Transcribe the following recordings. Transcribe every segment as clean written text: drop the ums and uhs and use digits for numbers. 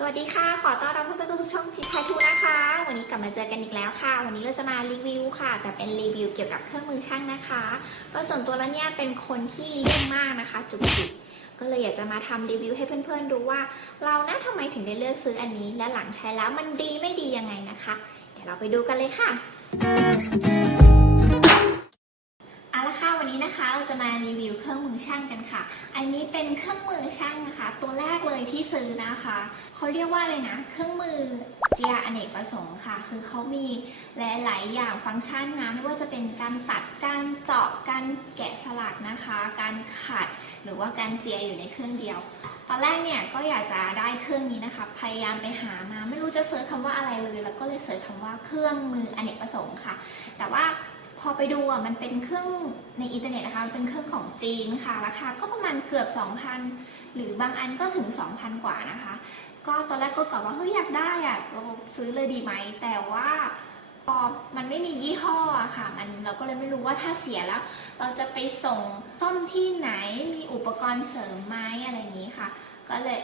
สวัสดีค่ะขอต้อนรับเพื่อนๆทุกช่องจิตไทยทูนะคะวันนี้กลับมาเจอกันอีกแล้วค่ะวันนี้เราจะมารีวิวค่ะแต่เป็นรีวิวเกี่ยวกับเครื่องมือช่างนะคะก็ส่วนตัวแล้วเนี่ยเป็นคนที่เรื่องมากนะคะจุกจิกก็เลยอยากจะมาทำรีวิวให้เพื่อนๆดูว่าเรานะทำไมถึงได้เลือกซื้ออันนี้และหลังใช้แล้วมันดีไม่ดียังไงนะคะเดี๋ยวเราไปดูกันเลยค่ะเอาละค่ะวันนี้นะคะเราจะมารีวิวเครื่องมือช่างกันค่ะอันนี้เป็นเครื่องมือช่างนะคะตัวแรกเลยที่ซื้อนะคะเขาเรียกว่าอะไรนะเครื่องมือเจียอเนกประสงค์ค่ะคือเขามีหลายๆอย่างฟังก์ชันนะไม่ว่าจะเป็นการตัดการเจาะการแกะสลักนะคะการขัดหรือว่าการเจียอยู่ในเครื่องเดียวตอนแรกเนี่ยก็อยากจะได้เครื่องนี้นะคะพยายามไปหามาไม่รู้จะเสิร์ชคำว่าอะไรเลยแล้วก็เลยเสิร์ชคำว่าเครื่องมืออเนกประสงค์ค่ะแต่ว่าพอไปดูมันเป็นเครื่องในอินเทอร์เน็ตนะคะเป็นเครื่องของจีนค่ะราคาก็ประมาณเกือบ 2,000 หรือบางอันก็ถึง 2,000 กว่านะคะก็ตอนแรกก็กะว่าเฮ้ยอยากได้อะเราซื้อเลยดีไหมแต่ว่าพอมันไม่มียี่ห้อค่ะเราก็เลยไม่รู้ว่าถ้าเสียแล้วเราจะไปส่งซ่อมที่ไหนมีอุปกรณ์เสริมไหมอะไรอย่างนี้ค่ะก็เลย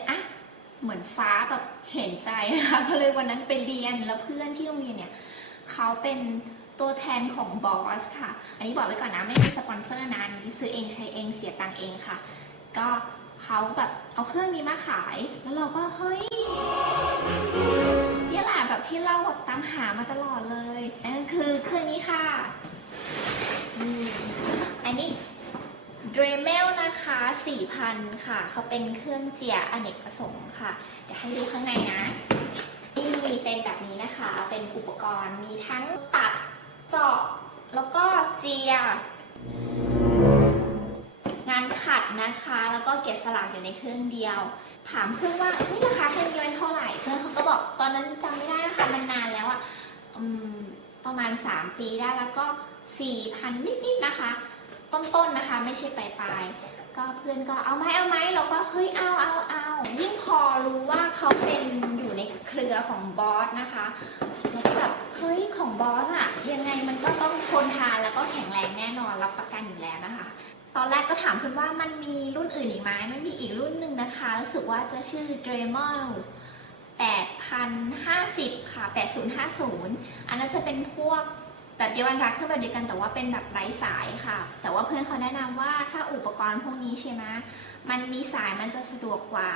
เหมือนฟ้าแบบเห็นใจนะคะก็เลยวันนั้นไปเรียนแล้วเพื่อนที่โรงเรียนเนี่ยเขาเป็นตัวแทนของบอสค่ะอันนี้บอกไว้ก่อนนะไม่มีสปอนเซอร์นะนี้ซื้อเองใช้เองเสียตังค์เองค่ะก็เขาแบบเอาเครื่องนี้มาขายแล้วเราก็เฮ้ยนี่แหละแบบที่เราแบบตามหามาตลอดเลยนั่นคือเครื่องนี้ค่ะนี่อันนี้Dremel นะคะ 4,000 ค่ะเขาเป็นเครื่องเจียอเนกประสงค์ค่ะเดี๋ยวให้ดูข้างในนะนี่เป็นแบบนี้นะคะเป็นอุปกรณ์มีทั้งตัดเจาะแล้วก็เจียงานขัดนะคะแล้วก็เกะสลักอยู่ในเครื่องเดียวถามเพื่อนว่าราคาเครื่องนี้มันเท่าไหร่เพื่อนเขาก็บอกตอนนั้นจำไม่ได้นะคะมันนานแล้วอะประมาณ3 ปีได้แล้วก็ 4,000 นิดๆนะคะต้นๆนะคะไม่ใช่ปลายๆก็เพื่อนก็เอาไหมเราก็เฮ้ยเอายิ่งพอรู้ว่าเขาเป็นอยู่ในเครือของบอสนะคะแล้วก็แบบเฮ้ยของบอสอะยังไงมันก็ต้องทนทานแล้วก็แข็งแรงแน่นอนรับประกันอยู่แล้วนะคะตอนแรกก็ถามเพื่อนว่ามันมีรุ่นอื่นอีกไหมมันมีอีกรุ่นหนึ่งนะคะรู้สึกว่าจะชื่อ Dremel 8,050 ค่ะ 8050 อันนั้นจะเป็นพวกแบบเดียวกันค่ะเครื่องแบบเดียวกันแต่ว่าเป็นแบบไร้สายค่ะแต่ว่าเพื่อนเขาแนะนำว่าถ้าอุปกรณ์พวกนี้ใช่ไหมมันมีสายมันจะสะดวกกว่า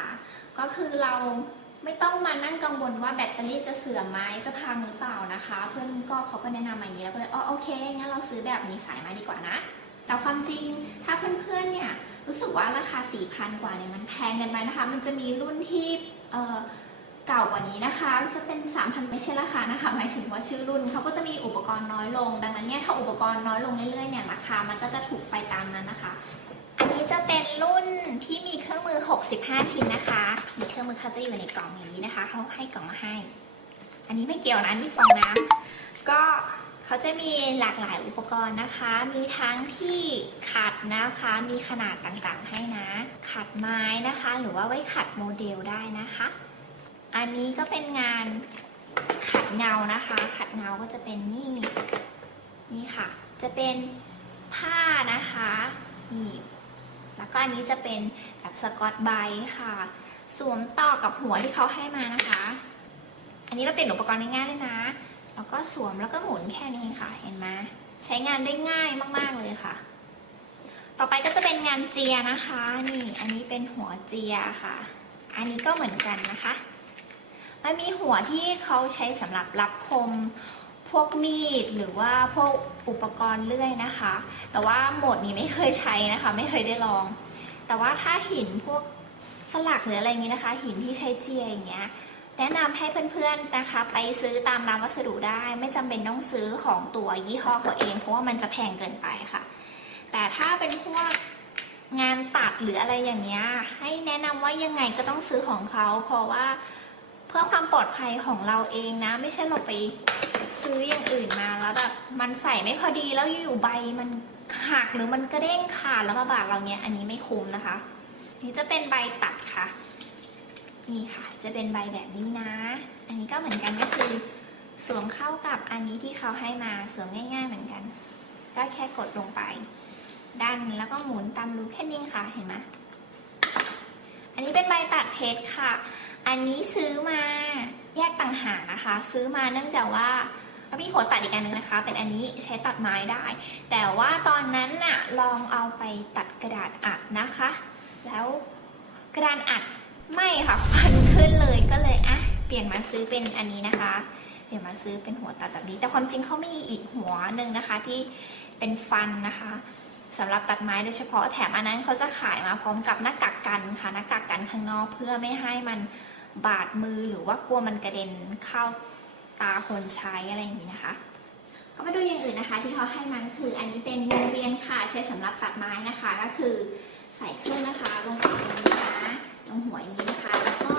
ก็คือเราไม่ต้องมานั่งกังวลว่าแบตเตอรี่จะเสื่อมไหมจะพังหรือเปล่านะคะเพื่อนก็เขาก็แนะนำมาอย่างนี้แล้วก็เลยโอเคงั้นเราซื้อแบบมีสายมาดีกว่านะแต่ความจริงถ้าเพื่อนๆเนี่ยรู้สึกว่าราคา 4,000 กว่าเนี่ยมันแพงกันไปนะคะมันจะมีรุ่นที่เก่ากว่านี้นะคะจะเป็น 3,000 ไม่ใช่ราคานะคะหมายถึงว่าชื่อรุ่นเขาก็จะมีอุปกรณ์น้อยลงดังนั้นเนี่ยถ้าอุปกรณ์น้อยลงเรื่อยๆเนี่ยราคามันก็จะถูกไปตามนั้นนะคะอันนี้จะเป็นรุ่นที่มีเครื่องมือ65 ชิ้นนะคะมีเครื่องมือเขาจะอยู่ในกล่องอย่างนี้นะคะเขาให้กล่องมาให้อันนี้ไม่เกี่ยวนะนี่ฟองน้ำก็เขาจะมีหลากหลายอุปกรณ์นะคะมีทั้งที่ขัดนะคะมีขนาดต่างๆให้นะขัดไม้นะคะหรือว่าไว้ขัดโมเดลได้นะคะอันนี้ก็เป็นงานขัดเงานะคะขัดเงาก็จะเป็นนี่ค่ะจะเป็นผ้านะคะนี่แล้วก็อันนี้จะเป็นแบบสกอตไบรท์ค่ะสวมต่อกับหัวที่เขาให้มานะคะอันนี้เราเป็นอุปกรณ์ง่ายๆเลยนะแล้วก็สวมแล้วก็หมุนแค่นี้ค่ะเห็นไหมใช้งานได้ง่ายมากๆเลยค่ะต่อไปก็จะเป็นงานเจียนะคะนี่อันนี้เป็นหัวเจียค่ะอันนี้ก็เหมือนกันนะคะมันมีหัวที่เขาใช้สำหรับรับคมพวกมีดหรือว่าพวกอุปกรณ์เลื่อยนะคะแต่ว่าโหมดนี้ไม่เคยใช้นะคะไม่เคยได้ลองแต่ว่าถ้าหินพวกสลักหรืออะไรอย่างนี้นะคะหินที่ใช้เจียอย่างเงี้ยแนะนำให้เพื่อนๆนะคะไปซื้อตามร้านวัสดุได้ไม่จำเป็นต้องซื้อของตัวยี่ห้อเขาเองเพราะว่ามันจะแพงเกินไปค่ะแต่ถ้าเป็นพวกงานตัดหรืออะไรอย่างเงี้ยให้แนะนำว่ายังไงก็ต้องซื้อของเขาเพราะว่าเพื่อความปลอดภัยของเราเองนะไม่ใช่เราไปซื้ออย่างอื่นมาแล้วแบบมันใส่ไม่พอดีแล้วอยู่ใบมันหักหรือมันกระเด้งขาดแล้วมาบาดเราเนี้ยอันนี้ไม่คุ้มนะคะนี่จะเป็นใบตัดค่ะนี่ค่ะจะเป็นใบแบบนี้นะอันนี้ก็เหมือนกันก็คือสวมเข้ากับอันนี้ที่เขาให้มาสวมง่ายๆเหมือนกันก็แค่กดลงไปดันแล้วก็หมุนตามรูแค่นี้ค่ะเห็นไหม อันนี้เป็นใบตัดเพชรค่ะอันนี้ซื้อมาแยกต่างหากนะคะซื้อมาเนื่องจากว่ามีหัวตัดอีกอันหนึ่งนะคะเป็นอันนี้ใช้ตัดไม้ได้แต่ว่าตอนนั้นน่ะลองเอาไปตัดกระดาษอัดนะคะแล้วกระดาษอัดไม่ค่ะควันขึ้นเลยก็เลยเปลี่ยนมาซื้อเป็นอันนี้นะคะเปลี่ยนมาซื้อเป็นหัวตัดแบบนี้แต่ความจริงเขามีอีกหัวหนึ่งนะคะที่เป็นฟันนะคะสำหรับตัดไม้โดยเฉพาะแถมอันนั้นเขาจะขายมาพร้อมกับหน้ากากกันค่ะหน้ากากกันข้างนอกเพื่อไม่ให้มันบาดมือหรือว่ากลัวมันกระเด็นเข้าตาคนใช้อะไรอย่างนี้นะคะก็มาดูอย่างอื่นนะคะที่เขาให้มาคืออันนี้เป็นวงเวียนค่ะใช้สำหรับตัดไม้นะคะก็คือใส่เครื่องนะคะลงไปอย่างนี้นะลงหัวอย่างนี้นะคะแล้วก็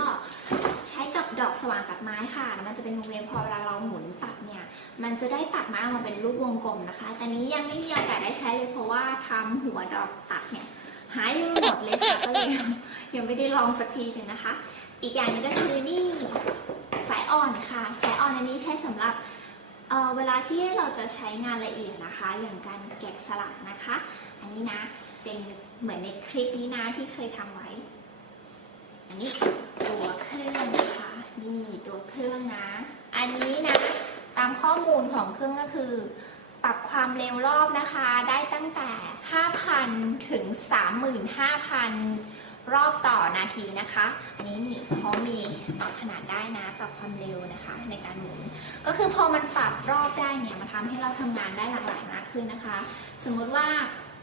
ใช้กับดอกสว่านตัดไม้ค่ะมันจะเป็นวงเวียนพอเวลาเราหมุนตัดเนี่ยมันจะได้ตัดไม้ออกมาเป็นรูปวงกลมนะคะแต่นี้ยังไม่มีโอกาสได้ใช้เลยเพราะว่าทำหัวดอกตัดเนี่ยหายไปหมดเลยค่ะก็เลยยังไม่ได้ลองสักทีนึงนะคะอีกอย่างนึงก็คือนี่สายอ่อนค่ะสายอ่อนอันนี้ใช้สำหรับเวลาที่เราจะใช้งานละเอียดนะคะอย่างการแกะสลักนะคะอันนี้นะเป็นเหมือนในคลิปนี้นะที่เคยทำไว้อันนี้ตัวเครื่องนะคะนี่ตัวเครื่องนะอันนี้นะตามข้อมูลของเครื่องก็คือปรับความเร็วรอบนะคะได้ตั้งแต่ 5,000 ถึง 35,000 รอบต่อนาทีนะคะอันนี้นี่เขามีขนาดได้นะปรับความเร็วนะคะในการหมุนก็คือพอมันปรับรอบได้เนี่ยมันทำให้เราทำงานได้หลากหลายมากขึ้นนะคะสมมุติว่า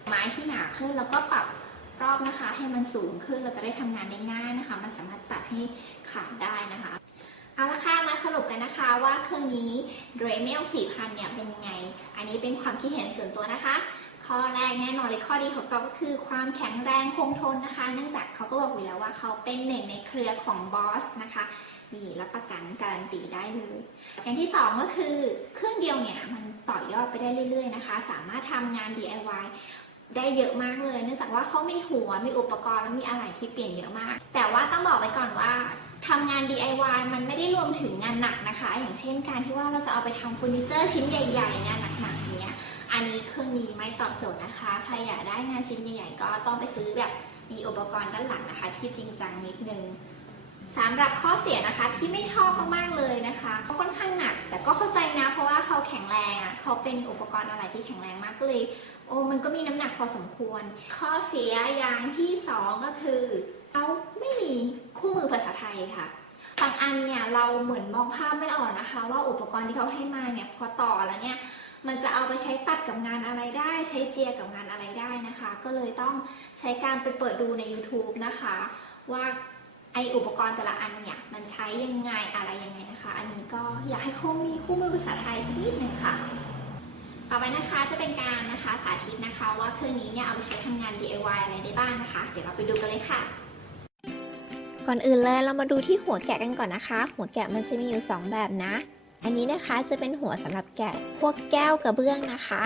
ไม้ที่หนาขึ้นแล้วก็ปรับรอบนะคะให้มันสูงขึ้นเราจะได้ทำงานได้ง่ายนะคะมันสามารถตัดให้ขาดได้นะคะเอาละค่ะมาสรุปกันนะคะว่าเครื่องนี้ Dremel 4000 เนี่ยเป็นยังไงอันนี้เป็นความคิดเห็นส่วนตัวนะคะข้อแรกแน่นอนเลยข้อดีของเขาก็คือความแข็งแรงคงทนนะคะเนื่องจากเขาก็บอกอยู่แล้วว่าเขาเป็นหนึ่งในเครือของ Boss นะคะนี่รับประกันการันตีได้เลยอย่างที่2ก็คือเครื่องเดียวเนี่ยมันต่อยอดไปได้เรื่อยๆนะคะสามารถทำงาน DIY ได้เยอะมากเลยเนื่องจากว่าเขามีหัวมีอุปกรณ์และมีอะไรที่เปลี่ยนเยอะมากแต่ว่าต้องบอกไว้ก่อนว่าทำงาน DIY มันไม่ได้รวมถึงงานหนักนะคะอย่างเช่นการที่ว่าเราจะเอาไปทำเฟอร์นิเจอร์ชิ้นใหญ่ๆงานหนักๆอย่างเงี้ยอันนี้เครื่องนี้ไม่ตอบโจทย์นะคะใครอยากได้งานชิ้นใหญ่ๆก็ต้องไปซื้อแบบมีอุปกรณ์ด้านหลังนะคะที่จริงจังนิดนึงสำหรับข้อเสียนะคะที่ไม่ชอบมากๆเลยนะคะเขาค่อนข้างหนักแต่ก็เข้าใจนะเพราะว่าเขาแข็งแรงเขาเป็นอุปกรณ์อะไรที่แข็งแรงมากก็เลยมันก็มีน้ำหนักพอสมควรข้อเสียอย่างที่2ก็คือเขาไม่มีคู่มือภาษาไทยค่ะบางอันเนี่ยเราเหมือนมองภาพไม่ออกนะคะว่าอุปกรณ์ที่เขาให้มาเนี่ยพอต่อแล้วเนี่ยมันจะเอาไปใช้ตัดกับงานอะไรได้ใช้เจียกับงานอะไรได้นะคะก็เลยต้องใช้การไปเปิดดูใน YouTube นะคะว่าอุปกรณ์แต่ละอันเนี่ยมันใช้ยังไงอะไรยังไงนะคะอันนี้ก็อยากให้เขามีคู่มือภาษาไทยสักนิดหนึ่งค่ะต่อไปนะคะจะเป็นการนะคะสาธิตนะคะว่าเครื่องนี้เนี่ยเอาไปใช้ทำงาน DIY อะไรได้บ้างนะคะเดี๋ยวเราไปดูกันเลยค่ะก่อนอื่นเลยเรามาดูที่หัวแกะกันก่อนนะคะหัวแกะมันจะมีอยู่2แบบนะอันนี้นะคะจะเป็นหัวสำหรับแกะพวกแก้วกระเบื้องนะคะ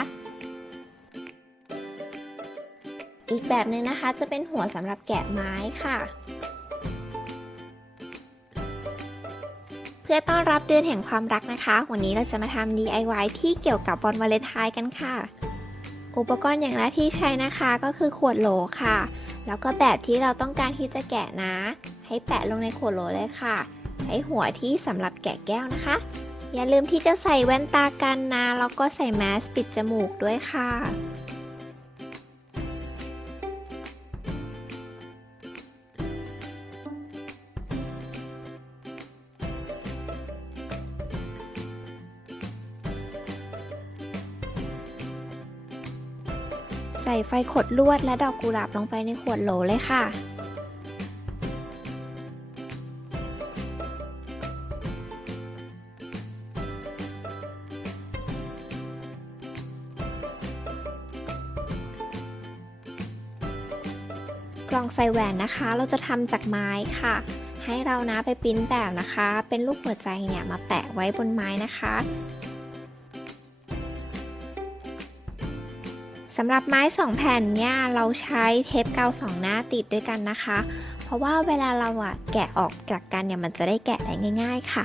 อีกแบบนึงนะคะจะเป็นหัวสำหรับแกะไม้ค่ะเพื่อต้อนรับเดือนแห่งความรักนะคะวันนี้เราจะมาทำ DIY ที่เกี่ยวกับวันวาเลนไทน์กันค่ะอุปกรณ์อย่างแรกที่ใช้นะคะก็คือขวดโหลค่ะแล้วก็แบบที่เราต้องการที่จะแกะนะให้แปะลงในขวดโหลเลยค่ะใช้หัวที่สำหรับแกะแก้วนะคะอย่าลืมที่จะใส่แว่นตากันนะแล้วก็ใส่แมสปิดจมูกด้วยค่ะใส่ไฟขดลวดและดอกกุหลาบลงไปในขวดโหลเลยค่ะกล่องใส่แหวนนะคะเราจะทำจากไม้ค่ะให้เรานะไปปริ้นแบบนะคะเป็นรูปหัวใจเนี่ยมาแปะไว้บนไม้นะคะสำหรับไม้2แผ่นเนี่ยเราใช้เทปกาว2หน้าติดด้วยกันนะคะเพราะว่าเวลาเราแกะออกจากกันเนี่ยมันจะได้แกะได้ง่ายๆค่ะ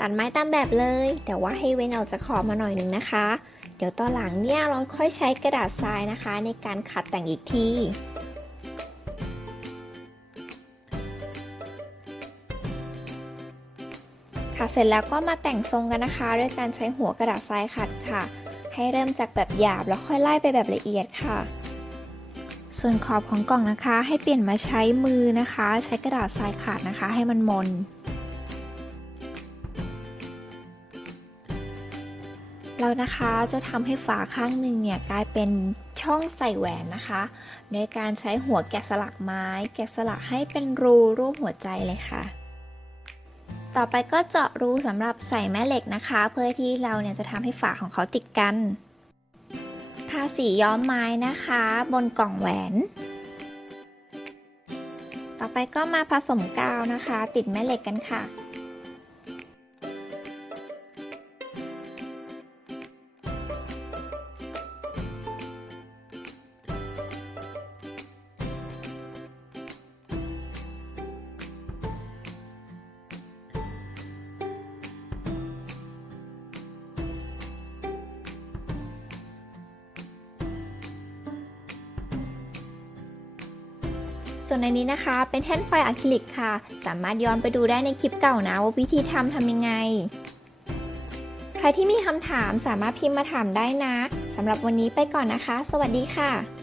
ตัดไม้ตามแบบเลยแต่ว่าให้เว้นออกจากขอบมาหน่อยนึงนะคะเดี๋ยวตอนหลังเนี่ยเราค่อยใช้กระดาษทรายนะคะในการขัดแต่งอีกที ค่ะเสร็จแล้วก็มาแต่งทรงกันนะคะด้วยการใช้หัวกระดาษทรายขัดค่ะให้เริ่มจากแบบหยาบแล้วค่อยไล่ไปแบบละเอียดค่ะส่วนขอบของกล่องนะคะให้เปลี่ยนมาใช้มือนะคะใช้กระดาษทรายขัดนะคะให้มันมนเรานะคะจะทำให้ฝาข้างหนึ่งเนี่ยกลายเป็นช่องใส่แหวนนะคะโดยการใช้หัวแกะสลักไม้แกะสลักให้เป็นรูปหัวใจเลยค่ะต่อไปก็เจาะรูสำหรับใส่แม่เหล็กนะคะเพื่อที่เราเนี่ยจะทำให้ฝาของเขาติดกันทาสีย้อมไม้นะคะบนกล่องแหวนต่อไปก็มาผสมกาวนะคะติดแม่เหล็กกันค่ะส่วนในนี้นะคะเป็นแท่นไฟอะคริลิกค่ะสามารถย้อนไปดูได้ในคลิปเก่านะว่าวิธีทำยังไงใครที่มีคำถามสามารถพิมพ์มาถามได้นะสำหรับวันนี้ไปก่อนนะคะสวัสดีค่ะ